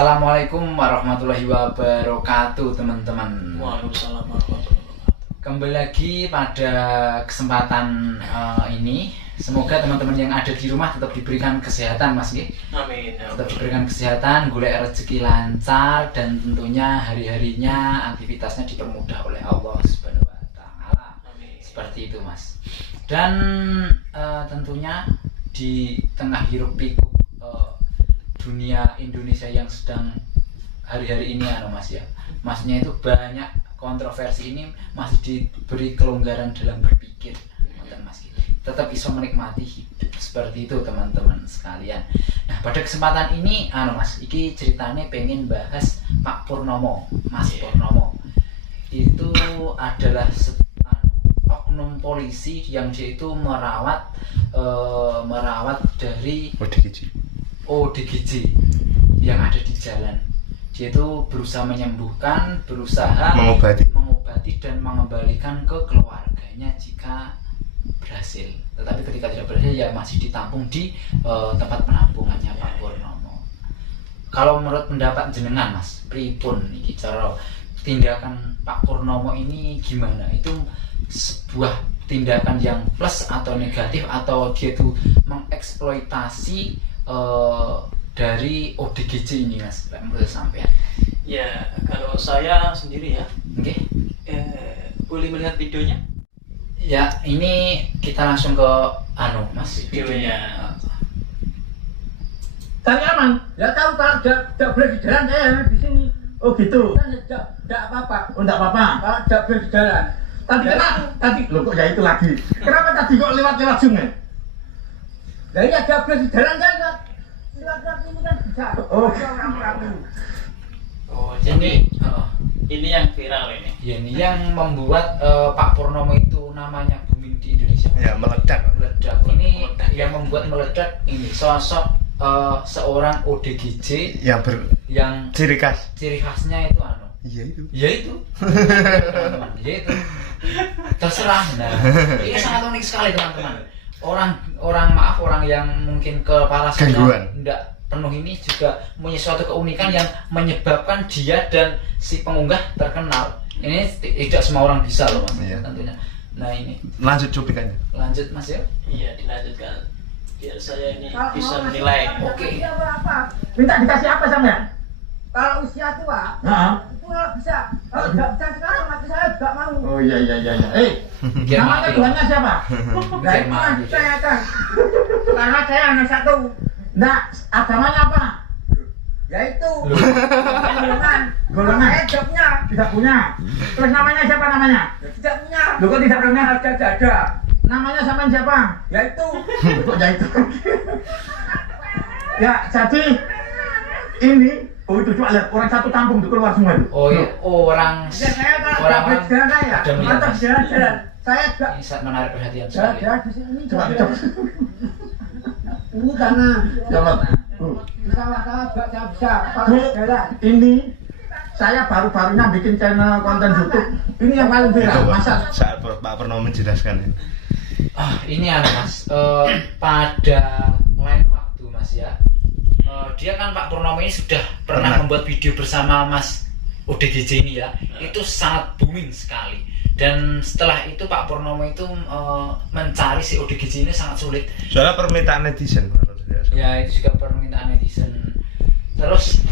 Assalamualaikum warahmatullahi wabarakatuh teman-teman. Waalaikumsalam warahmatullahi wabarakatuh. Kembali lagi pada kesempatan ini. Semoga teman-teman yang ada di rumah tetap diberikan kesehatan, Mas. Amin. Tetap diberikan kesehatan, golek rezeki lancar, dan tentunya hari-harinya aktivitasnya dipermudah oleh Allah Subhanahu wa Ta'ala. Seperti itu, Mas. Dan tentunya di tengah hiruk pikuk dunia Indonesia yang sedang hari-hari ini Mas ya, maksudnya itu banyak kontroversi ini, masih diberi kelonggaran dalam berpikir, Mas, tetap bisa menikmati hidup seperti itu teman-teman sekalian. Nah, pada kesempatan ini Mas, iki ceritanya pengen bahas Pak Purnomo, Mas Purnomo itu adalah oknum polisi yang dia itu merawat dari ODGJ yang ada di jalan. Dia itu berusaha menyembuhkan, berusaha mengobati dan mengembalikan ke keluarganya jika berhasil. Tetapi ketika tidak berhasil ya masih ditampung di tempat penampungannya Pak Purnomo. Kalau menurut pendapat jenengan, Mas, pripun iki cara tindakan Pak Purnomo ini gimana? Itu sebuah tindakan yang plus atau negatif, atau dia itu mengeksploitasi dari ODGJ ini, Mas, menurut sampean? Ya, kalau saya sendiri ya, boleh melihat videonya? Ya, ini kita langsung ke Mas, videonya. Kami aman, ya tahu kalau tidak boleh di jalan saya di sini. Oh gitu. Tidak apa-apa. Oh tidak apa-apa. Kalau tidak boleh di jalan. Tadi loh kok ya itu lagi. Kenapa tadi kok lewat sungai? Nah ini ada boleh di jalan kan? Lewat ini kan bisa. Oh. Oh, jadi ini yang viral ini. Ya, ini yang membuat Pak Purnomo itu namanya booming di Indonesia. Ya, meledak. Ini yang membuat meledak ini sosok seorang ODGJ yang ciri khasnya itu Iya itu. Teman-teman, iya itu. Terserah. Nah, ini sangat unik sekali teman-teman. Orang yang mungkin keparasannya tidak penuh ini juga punya suatu keunikan yang menyebabkan dia dan si pengunggah terkenal. Ini tidak semua orang bisa loh, Mas, tentunya. Nah, ini lanjut cuplikannya. Lanjut, Mas ya. Iya, dilanjutkan biar saya ini bisa menilai. Oke. Minta dikasih apa sampean? Kalau usia tua, itu nggak bisa. Kalau nggak bisa sekarang, mati saya juga mau. Oh iya. Namanya Tuhannya siapa? Nah, itu nanti saya kan. Karena saya anak satu. Nah, agamanya apa? Yaitu golongan. Saya tidak punya. Tidak punya. Terus namanya siapa namanya? Tidak punya. Loh kok tidak punya? Ada. Namanya sampean siapa? Yaitu. Kok yaitu? Ya, jadi ini itu lihat orang satu kampung itu keluar semua itu. Oh iya, orang Saya kalau berjalan saya, mantap jalan-jalan. Saya juga. Ini sangat menarik perhatian sekali. Jalan di sini. Coba. Ini karena Coba. salah juga bisa. Kalau jalan. Ini saya baru-barunya bikin channel konten YouTube. Ini yang paling viral. Masa Saat Pak Purnomo menjelaskan ya. Ini Mas, pada lain waktu, Mas ya. Dia kan Pak Purnomo ini sudah pernah membuat video bersama Mas ODGJ ini ya. Itu sangat booming sekali. Dan setelah itu Pak Purnomo itu mencari si ODGJ ini sangat sulit. Soalnya permintaan netizen. Ya, itu juga permintaan netizen. Terus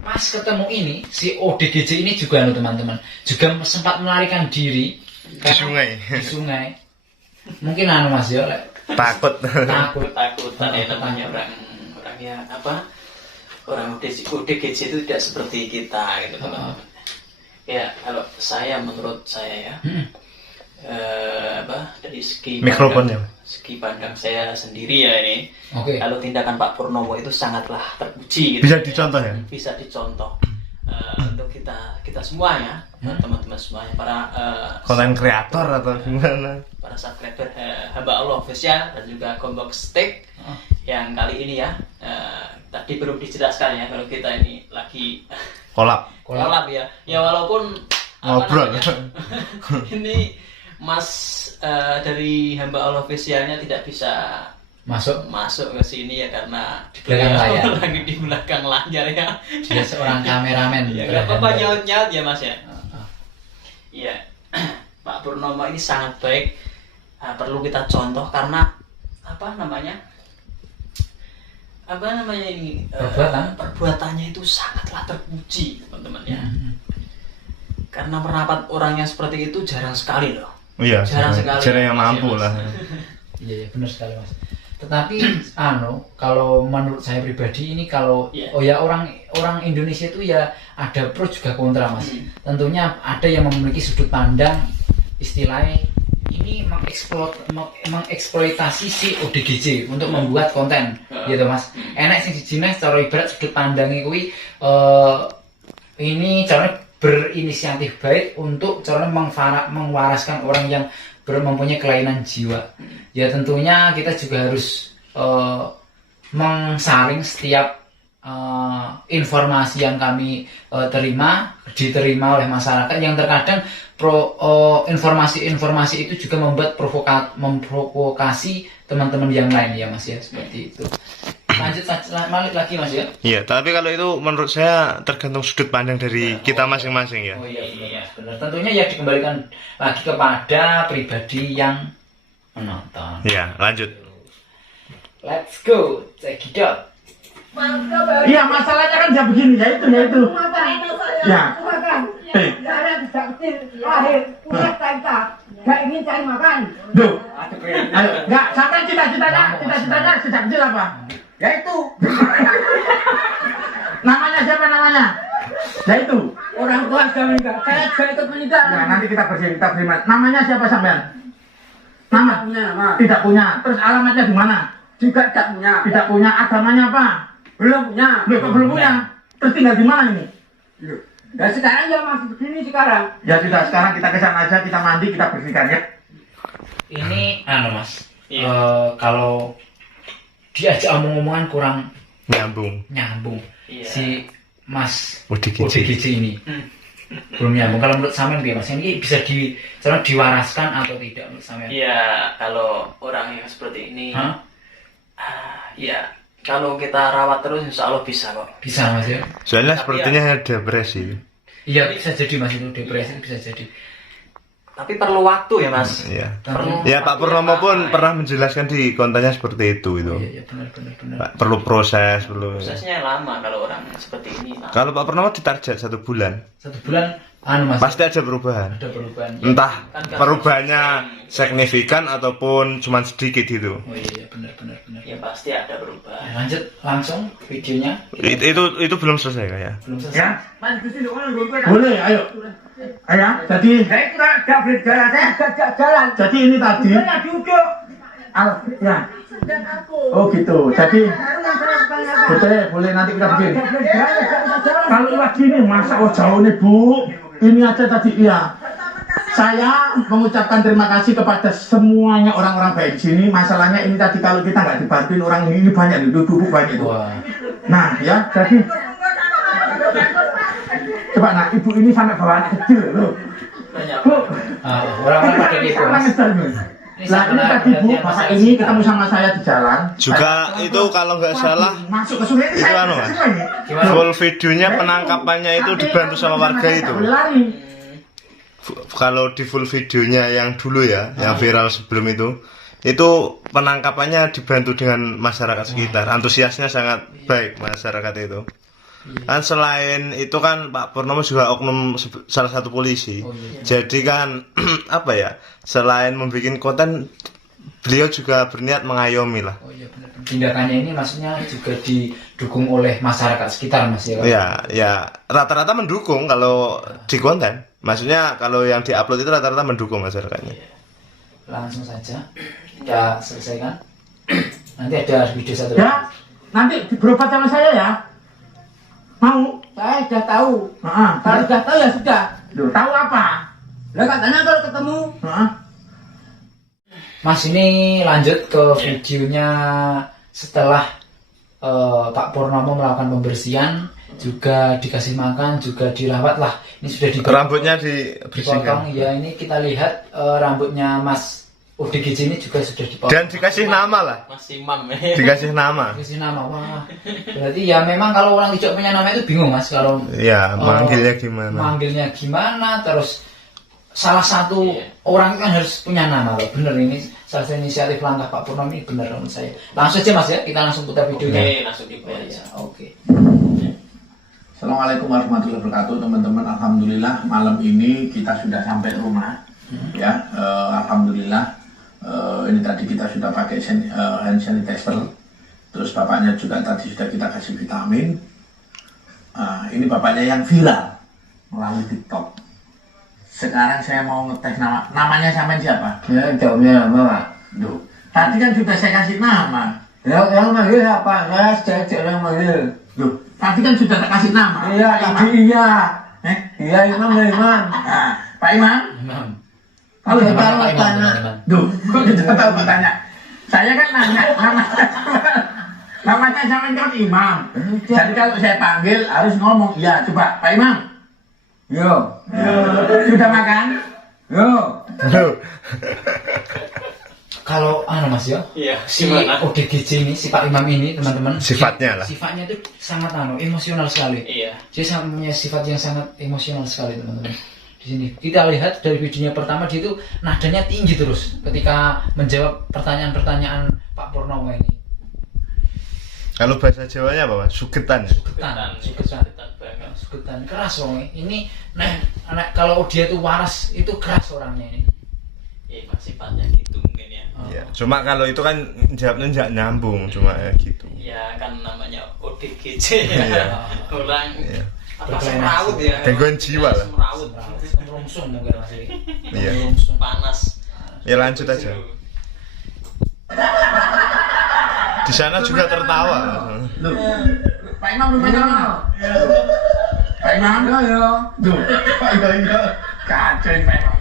pas ketemu ini si ODGJ ini juga teman-teman juga sempat melarikan diri di sungai. Mungkin Mas ya, Takutan ya namanya orang ya orang ODGJ itu tidak seperti kita gitu teman-teman. Ya kalau menurut saya ya dari segi pandang saya sendiri ya ini. Kalau tindakan Pak Purnomo itu sangatlah terpuji gitu. Bisa dicontoh ya? Bisa dicontoh untuk kita semua ya, teman-teman semuanya, para konten kreator atau gimana, para subscriber hamba Allah official dan juga Gombok Stick yang kali ini ya, tadi belum dijelaskan ya kalau kita ini lagi kolab ya walaupun ngobrol ini Mas dari hamba Allah officialnya tidak bisa masuk ke sini ya karena Di belakang layar. lagi di belakang layar ya. Dia seorang kameramen. Ya nggak apa-apa nyaut-nyaut ya Mas ya. Heeh. Iya. Pak Purnomo ini sangat baik. Perlu kita contoh karena apa namanya ini perbuatannya itu sangatlah terpuji teman-teman ya. Karena merapat orang yang seperti itu jarang sekali loh. Iya, Jarang sekali. jarang yang Mas, mampu ya, Mas. lah. Iya, benar sekali Mas. Tetapi kalau menurut saya pribadi ini kalau Iya. orang Indonesia itu ya ada pro juga kontra Mas. Tentunya ada yang memiliki sudut pandang istilahnya ini mengeksploitasi si ODGJ untuk membuat konten gitu Mas. Enak sing sijine secara ibarat sudut pandangnya kuwi ini caranya berinisiatif baik untuk caranya mewaraskan orang yang mempunyai kelainan jiwa. Ya tentunya kita juga harus mengsaring setiap informasi yang kami diterima oleh masyarakat yang terkadang informasi itu juga membuat memprovokasi teman-teman yang lain ya Mas ya, seperti itu. Lanjut balik lagi Mas ya. Iya, tapi kalau itu menurut saya tergantung sudut pandang dari kita masing-masing ya. Oh iya benar. Tentunya ya dikembalikan lagi kepada pribadi yang menonton. Iya, lanjut. Let's go, check it out. Iya, masalahnya kan ya begini, ya itu. Ya. Saya tidak kecil, lahir, punya tangka, gak ingin cari makan. Duh. Ayo, enggak sampai cita-citanya sejak kecil apa? Ya itu. Namanya siapa namanya? Ya itu. Orang tua sudah meninggal, saya juga ikut meninggal. Ya, nanti kita terima. Namanya siapa sampean? Nama? Punya nama. Tidak punya. Terus alamatnya di mana? Juga tidak punya. Tidak punya. Agamanya apa? Belum punya. Loh, kok belum punya? Terus tinggal di mana ini? Dan sekarang ya masih begini sekarang. Ya sudah, sekarang kita ke sana aja, kita mandi, kita bersihkan ya. Ini Mas. Iya. Kalau diajak omong-omongan kurang Nyambung. Iya. si Mas ODGJ. ODGJ ini belum nyambung. Kalau menurut Samen ya Mas, ini bisa diwaraskan atau tidak menurut Samen? Iya, kalau orang yang seperti ini, ya kalau kita rawat terus insya Allah bisa kok. Bisa Mas ya? Soalnya Tapi sepertinya depresi. Iya bisa jadi Mas, itu depresi bisa jadi. Tapi perlu waktu ya Mas. Iya. Perlu Ya Pak waktu Purnomo yang pun lama, pernah menjelaskan di kontennya seperti itu Oh, iya benar. Pak, perlu proses, perlu. Prosesnya lama kalau orang seperti ini. Pak. Kalau Pak Purnomo ditarget 1 bulan, 1 bulan Mas. pasti ada perubahan. Ada perubahan. Entah Kan nggak perubahannya signifikan ataupun cuma sedikit itu. Oh iya benar. Ya pasti ada perubahan. Lanjut langsung videonya. Itu belum selesai ya. Belum selesai. Ya, Mas di sini orang gue. boleh, ayo. Ayo, jadi Saya itu gak boleh jalan, saya gak jalan. jadi ini tadi. Saya duduk. Ya. Dan aku. Oh gitu. Jadi Baru yang saya tanyakan. boleh nanti kita bikin. Gak boleh jalan, gak bisa jalan. Kalau lagi nih masa jauh nih Bu. Ini aja tadi iya. Saya mengucapkan terima kasih kepada semuanya orang-orang baik di sini. Masalahnya ini tadi kalau kita nggak dibantuin orang ini banyak nih, duduk banyak itu. Wah. Nah ya, jadi coba nah ibu ini sampai bawa anak kecil loh. Banyak. Bu, Orang-orang pada gitu Mas. Nah ini tadi Bu, bapak ini ketemu sama saya di jalan. Juga itu kalau nggak salah Masuk ke sungai ini itu saya. anu, Mas. Gimana? full videonya penangkapannya itu dibantu sama warga itu. Boleh lari. Kalau di full videonya yang dulu ya, yang viral sebelum itu penangkapannya dibantu dengan masyarakat sekitar. Antusiasnya sangat baik masyarakat itu. Kan selain itu kan Pak Purnomo juga oknum salah satu polisi. Oh, iya. Jadi kan apa ya? Selain membuat konten, beliau juga berniat mengayomi lah. Oh iya benar. Tindakannya ini maksudnya juga didukung oleh masyarakat sekitar Mas ya. Ya rata-rata mendukung kalau di konten. Maksudnya kalau yang diupload itu rata-rata mendukung masyarakatnya. Langsung saja kita selesaikan. Nanti ada video satu Ya, nanti berobat sama saya ya. Mau? Saya sudah tahu. Heeh. Kalau sudah tahu ya sudah. Loh, tahu apa? Lah katanya kalau ketemu. Heeh. Mas ini lanjut ke videonya setelah Pak Purnomo melakukan pembersihan, juga dikasih makan, juga dirawat lah. Ini sudah Rambutnya dipotong. dibersihkan. Ya ini kita lihat rambutnya Mas ODGJ ini juga sudah dipakai. Dan dikasih nama lah. Mas Imam Dikasih nama. Dikasih nama. Wah. Berarti ya memang kalau orang tidak punya nama itu bingung Mas kalau Ya, manggilnya gimana? manggilnya gimana, terus salah satu orang kan harus punya nama loh. Bener ini salah satu inisiatif langkah Pak Purnomo ini bener menurut saya. Langsung aja Mas ya, kita langsung putar videonya. Oke, langsung dibayar Ya, oke. Assalamualaikum warahmatullahi wabarakatuh teman-teman. Alhamdulillah malam ini kita sudah sampai rumah. Ya, alhamdulillah. Ini tadi kita sudah pakai hand sanitizer. Terus bapaknya juga tadi sudah kita kasih vitamin. Ini bapaknya yang viral melalui TikTok. Sekarang saya mau ngetes namanya sampean siapa? Ya, jawabnya nama Pak. Duh, tadi kan sudah saya kasih nama. Yang manggil apa? Saya sejak yang manggil. Duh, tadi kan sudah tak kasih nama. Iya, Pak Imam. tadi iya. Eh? Iya, Imam. Nah, Pak Imam. Imam. Kalau Teman-teman, tahu Pak Imam, tanya. teman-teman. Duh, kok kita tahu bertanya? Saya kan nanya namanya sampean kan Imam. Jadi kalau saya panggil harus ngomong iya. Coba Pak Imam. Yo. Sudah makan? Yo. Loh, Kalau Mas ya, Iya, si gimana? ODGJ ini, si Pak Imam ini teman-teman, Sifatnya lah. Sifatnya itu sangat emosional sekali. Iya. Dia punya sifat yang sangat emosional sekali teman-teman. Di sini kita lihat dari videonya pertama dia itu nadanya tinggi terus ketika menjawab pertanyaan-pertanyaan Pak Purnomo ini. kalau bahasa Jawanya apa, Mas? Sugetan ya? Sugetan banget. Sugetan keras wong ini. Nah, kalau dia tuh waras itu keras orangnya ini. Iya, Mas sifatnya gitu mungkin ya. Iya. Cuma kalau itu kan jawabnya nggak nyambung, cuma ya gitu. Ya kan namanya ODGJ Iya. ya. Orang Iya. apa semrawut ya. Gangguan jiwa lah. Semrawut. Merungsung mungkin masih. Iya. Merungsung. Panas. Ya lanjut aja. Di sana juga tertawa. Loh. Pak Imam rumahnya mana? Pak Imam? Yo. Duh, Pak Imam. Kacau ini Pak Imam.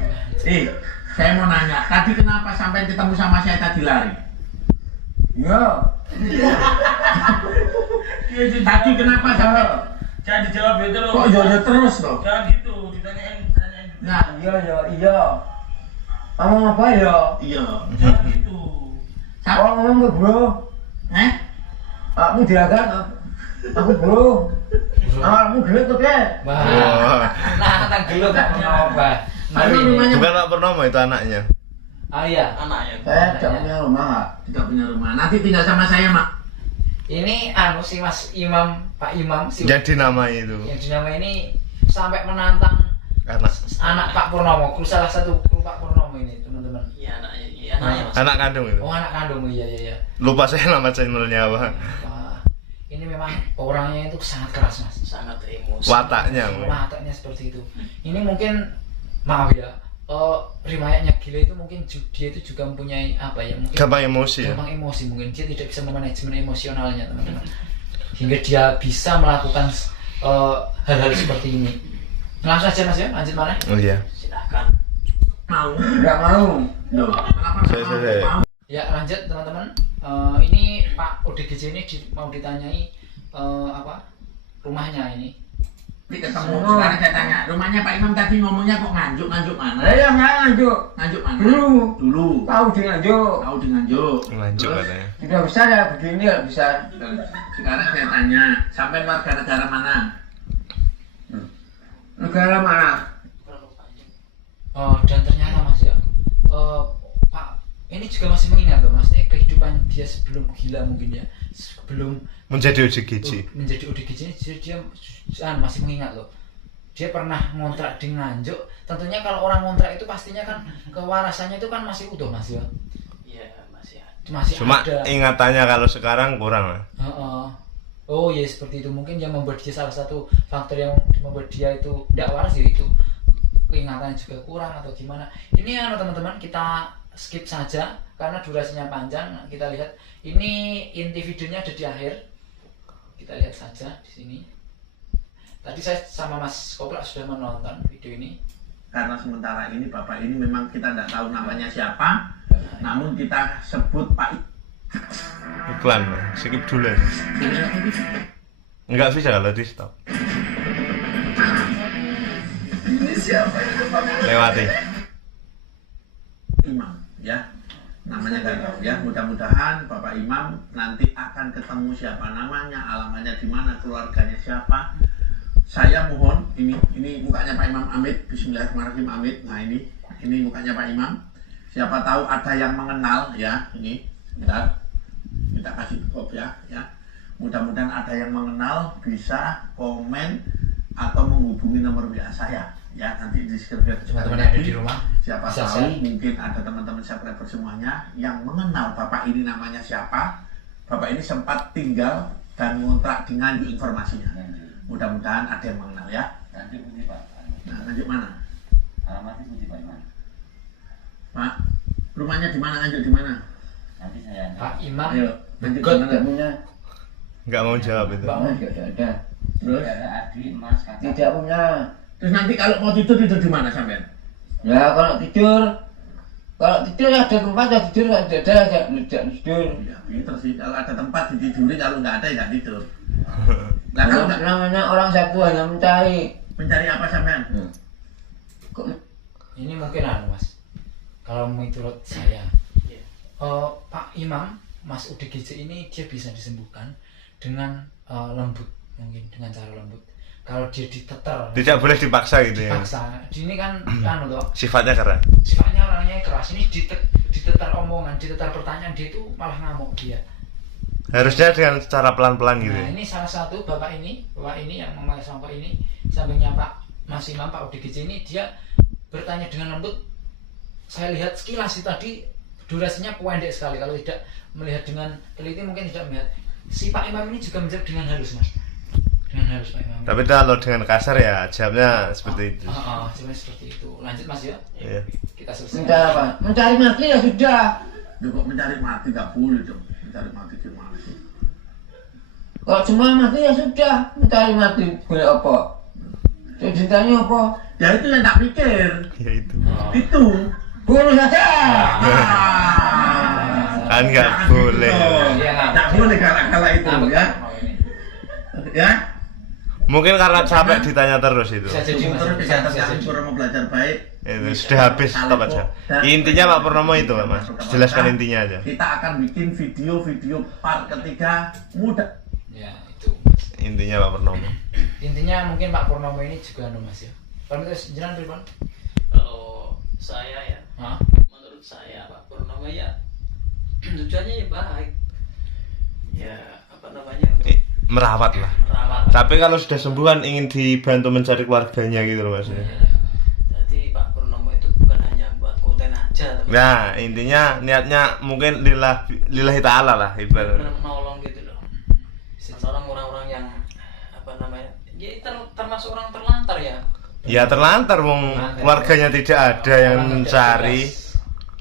Saya mau nanya, tadi kenapa sampai ketemu sama saya tadi lari? Yo. Tadi kenapa sampai? Jangan dijawab itu loh. Kok jojo terus loh? Jangan gitu, ditanyain. Nah, Iya. Kamu apa yo? iya. Jangan gitu. Kamu ngomong ke bro. Aku diakan. Aku bro. Kamu gelut tuh ke? Wah. Nah, tanggelo Pak Purnomo. Pak Imam rumahnya Bukan Pak Purnomo, itu anaknya. Ah iya. Anaknya. Saya tidak punya rumah Pak. tidak punya rumah. Nanti tinggal sama saya, Mak. Ini si Mas Imam, Pak Imam si Yang dinamai itu. yang dinama ini sampai menantang Anak. anak Pak Purnomo, salah satu kru Pak Purnomo ini teman-teman. Iya anaknya. Iya anaknya Mas. Anak kandung itu. Oh anak kandung, iya. Lupa saya nama channelnya apa. Wah, ini memang orangnya itu sangat keras Mas. Sangat emosi. Wataknya. Wataknya seperti itu. Ini mungkin maaf ya, riwayatnya gila itu mungkin dia itu juga mempunyai apa ya? Mungkin Gampang emosi ya. gampang emosi, mungkin dia tidak bisa memanajemen emosionalnya teman-teman. Hingga dia bisa melakukan hal-hal seperti ini. Langsung aja Mas ya, lanjut mana? Oh iya. Silahkan. Mau? Tidak mau. Loh, kenapa nggak Saya. mau? Ya lanjut teman-teman. Ini Pak ODGJ ini mau ditanyai rumahnya ini. Ini ketemu, sekarang saya tanya, rumahnya Pak Imam tadi ngomongnya kok nganjuk mana? Saya nggak nganjuk. Nganjuk mana? Dulu. Tahu di nganjuk. Tahu di nganjuk. Lanjut Terus, katanya. Tidak bisa ya begini nggak bisa. sekarang saya tanya, sampai warga negara mana? Negara mana? Dan ternyata Mas ya, Pak ini juga masih mengingat loh Mas, ini kehidupan dia sebelum gila mungkin ya, sebelum Menjadi ODGJ. menjadi ODGJ ini dia masih mengingat loh. Dia pernah ngontrak di Nganjuk. Tentunya kalau orang ngontrak itu pastinya kan kewarasannya itu kan masih utuh Mas ya. Iya masih ada. Masih Cuma ada. ingatannya kalau sekarang kurang lah. Oh ya seperti itu, mungkin yang membuat dia salah satu faktor yang membuat dia itu tidak waras ya itu keingatannya juga kurang atau gimana. Ini teman-teman kita skip saja karena durasinya panjang. Kita lihat ini inti videonya ada di akhir. Kita lihat saja di sini. Tadi saya sama Mas Koprak sudah menonton video ini. Karena sementara ini Bapak ini memang kita tidak tahu namanya siapa, namun kita sebut Pak Iklan, skip dulu ya. Enggak bisa kalau di stop. Ini siapa itu Pak Lewati. Imam, ya. namanya nggak tahu ya. Mudah-mudahan Bapak Imam nanti akan ketemu siapa namanya, alamatnya di mana, keluarganya siapa. Saya mohon ini mukanya Pak Imam Amit. Bismillahirrahmanirrahim Amit. Nah ini mukanya Pak Imam. Siapa tahu ada yang mengenal ya. Ini bentar, kita kasih kopi ya. Mudah-mudahan ada yang mengenal, bisa komen atau menghubungi nomor WA saya ya, nanti di subscriber Teman-teman yang ada di rumah siapa bisa tahu share. mungkin ada teman-teman subscriber semuanya yang mengenal Bapak ini namanya siapa. Bapak ini sempat tinggal dan ngontrak di Nganjuk informasinya. Mudah-mudahan ada yang mengenal ya. Nanti punya Pak. Nah, Nganjuk mana? Alamatnya punya Pak Iman. Pak, rumahnya di mana? Nganjuk di mana? Nanti saya. Pak Imam Ayo, Nganjuk di God. mana? punya. Nggak mau jawab itu. Tidak ada. Terus? Tidak ada adik, mas, kakak. Tidak punya. Terus nanti kalau mau tidur di mana sampean? Ya kalau tidur ada tempat ya tidur, kalau tidak ada tidak tidur. Ya, pinter sih. Kalau ada tempat ditiduri, kalau nggak ada ya nggak tidur. Nah, kalau nggak Namanya orang satu hanya mencari. mencari apa sampean? Kok ini mungkin Mas, kalau menurut saya Iya. Pak Imam Mas UDGJ ini dia bisa disembuhkan dengan lembut, mungkin dengan cara lembut. Kalau dia diteter, Tidak boleh dipaksa gitu ya. paksa, ini kan kan untuk Sifatnya keras. sifatnya orangnya keras. Ini diteter omongan, diteter pertanyaan, dia itu malah ngamuk dia. Harusnya dengan cara pelan-pelan gitu. Nah ya. ini salah satu bapak ini yang memakai sampah ini, sampingnya Pak Mas Imam, Pak UDGJ ini, dia bertanya dengan lembut. Saya lihat sekilas itu tadi durasinya pendek sekali. Kalau tidak melihat dengan teliti mungkin tidak melihat. Si Pak Imam ini juga menjawab dengan halus, Mas. Dengan halus Pak Imam. Tapi kalau dengan kasar ya jawabnya seperti itu. Sebenarnya seperti itu. Lanjut Mas ya. Iya. Kita selesai. mencari apa? Mencari mati ya sudah. Duh, kok mencari mati nggak boleh dong. Mencari mati gimana sih? Kalau semua mati ya sudah. Mencari mati boleh apa? Jadi ceritanya apa? Ya itu yang tak pikir. Ya itu. Itu. Bunuh saja. Kan nggak boleh. Iya, nggak Tak boleh kala itu Ngambek. ya. Ya. Mungkin karena capek ditanya terus itu. Bisa jadi Mas. Terus Bisa kesehatan jadi. Purnomo belajar baik. Itu sudah habis, stop aja. Intinya Pak Purnomo itu Mas. Jelaskan intinya aja. Kita akan bikin video part ketiga mudah. Ya itu. Intinya Pak Purnomo. Intinya mungkin Pak Purnomo ini juga Mas ya. Kalau itu jalan Rifan? Kalau saya ya, Hah? menurut saya Pak Purnomo ya tujuannya ya baik. Ya apa namanya? Merawat lah. Merawat. Tapi kalau sudah sembuh kan ingin dibantu mencari keluarganya gitu loh Mas. Ya. Jadi Pak Purnomo itu bukan hanya buat konten aja, tapi Nah, intinya niatnya mungkin lillahi ta'ala lah ibaratnya. benar menolong gitu loh. Menolong orang-orang yang apa namanya? Ya termasuk orang terlantar ya. Ya terlantar wong keluarganya tidak ada yang mencari.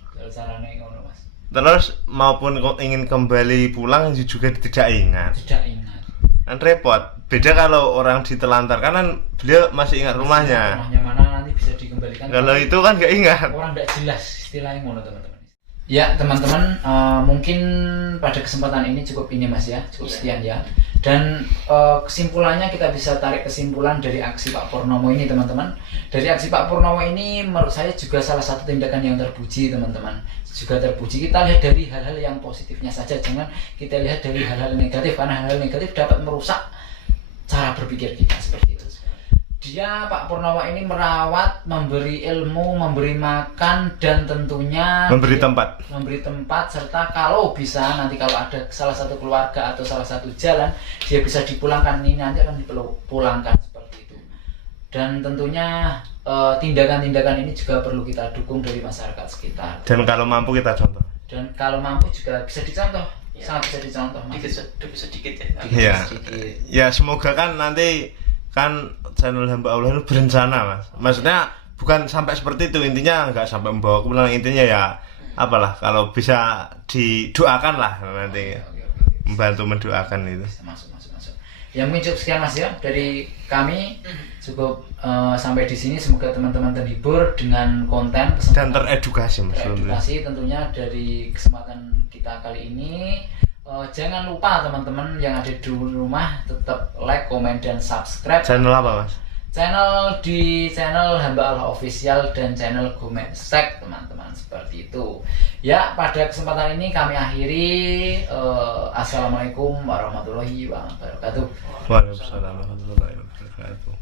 Kalau caranya ngono Mas. Terus maupun ingin kembali pulang juga tidak ingat. Tidak ingat. Kan repot. Beda kalau orang ditelantar kan beliau masih ingat rumahnya. Rumahnya mana nanti bisa dikembalikan. Kalau itu kan nggak ingat. Orang tidak jelas istilahnya ngono teman-teman. Ya teman-teman, mungkin pada kesempatan ini cukup ini Mas ya, cukup sekian ya. Dan kesimpulannya kita bisa tarik kesimpulan dari aksi Pak Purnomo ini teman-teman. Dari aksi Pak Purnomo ini menurut saya juga salah satu tindakan yang terpuji teman-teman. Juga terpuji. Kita lihat dari hal-hal yang positifnya saja, jangan kita lihat dari hal-hal negatif, karena hal-hal negatif dapat merusak cara berpikir kita seperti itu. Dia Pak Purnomo ini merawat, memberi ilmu, memberi makan, dan tentunya Memberi tempat. memberi tempat, serta kalau bisa nanti kalau ada salah satu keluarga atau salah satu jalan dia bisa dipulangkan, ini nanti akan dipulangkan seperti itu. Dan tentunya tindakan-tindakan ini juga perlu kita dukung dari masyarakat sekitar. Dan kalau mampu kita contoh. Dan kalau mampu juga bisa dicontoh, Ya. sangat bisa dicontoh. Mas. Sedikit ya. Iya. Sedikit. Ya semoga kan nanti kan channel hamba Allah itu berencana Mas. Maksudnya bukan sampai seperti itu, intinya nggak sampai membawa kepulangan, intinya ya apalah kalau bisa didoakan lah nanti, Oke. membantu mendoakan itu. Masuk. Ya mungkin cukup sekian Mas ya dari kami, cukup sampai di sini. Semoga teman-teman terhibur dengan konten Dan teredukasi Mas. teredukasi tentunya dari kesempatan kita kali ini. Jangan lupa teman-teman yang ada di rumah tetap like, komen, dan subscribe Channel apa Mas? channel Hamba Allah Official dan channel Gomesek teman-teman, seperti itu ya. Pada kesempatan ini kami akhiri. Assalamualaikum warahmatullahi wabarakatuh. Waalaikumsalam warahmatullahi wabarakatuh.